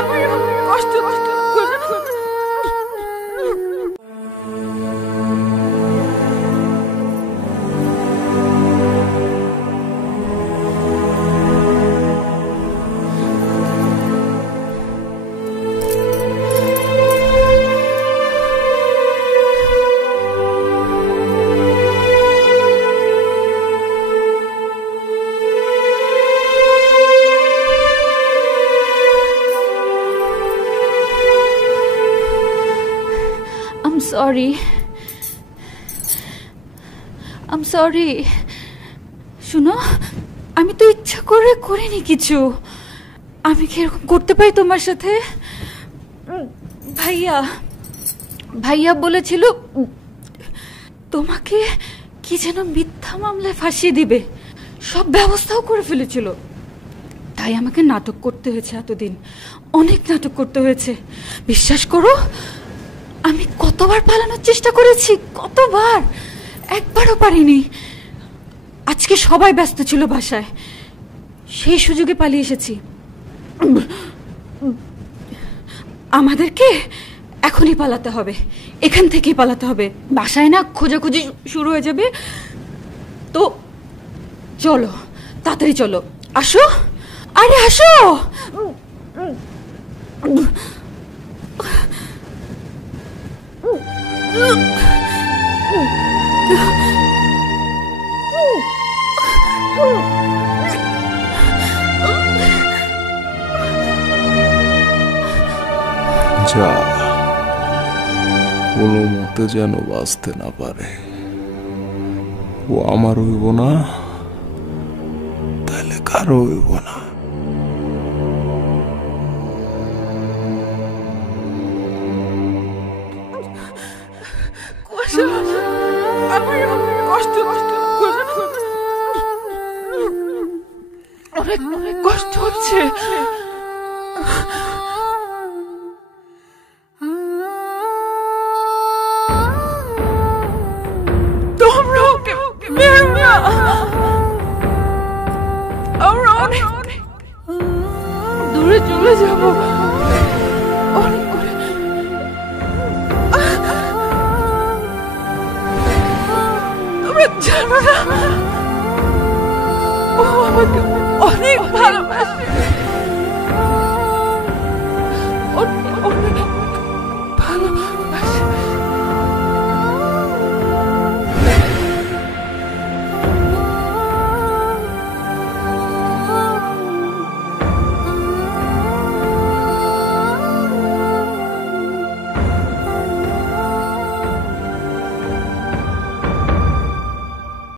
আমার কষ্ট কষ্ট করো না। I'm sorry. শুনো, আমি তো ইচ্ছা করে করিনি কিছু। আমি কি এরকম করতে পারি তোমার সাথে? ভাইয়া বলেছিল তোমাকে কি যেন মিথ্যা মামলায় ফাঁসিয়ে দিবে, সব ব্যবস্থাও করে ফেলেছিল। তাই আমাকে নাটক করতে হয়েছে, এতদিন অনেক নাটক করতে হয়েছে। বিশ্বাস করো, আমি কতবার পালানোর চেষ্টা করেছি, কতবার, একবারও পারিনি। আজকে সবাই ব্যস্ত ছিল বাসায়, সেই সুযোগে পালিয়ে এসেছি। আমাদেরকে এখনই পালাতে হবে, এখান থেকেই পালাতে হবে। বাসায় না খোঁজাখুঁজি শুরু হয়ে যাবে। তো চলো, তাড়াতাড়ি চলো, আসো, আরে আসো। যা, কোনো মতে যেন বাঁচতে না পারে। ও আমার হইব না, তাহলে কারো হইব না। আমার কষ্ট কষ্ট করো না। অনেক অনেক কষ্ট হচ্ছে। তোমরা ওকে মেরো না। আমরা অনেক দূরে চলে যাব, অনেক করে। তোমরা জানো না, ও আমাকে অনেক ভালোবাসে।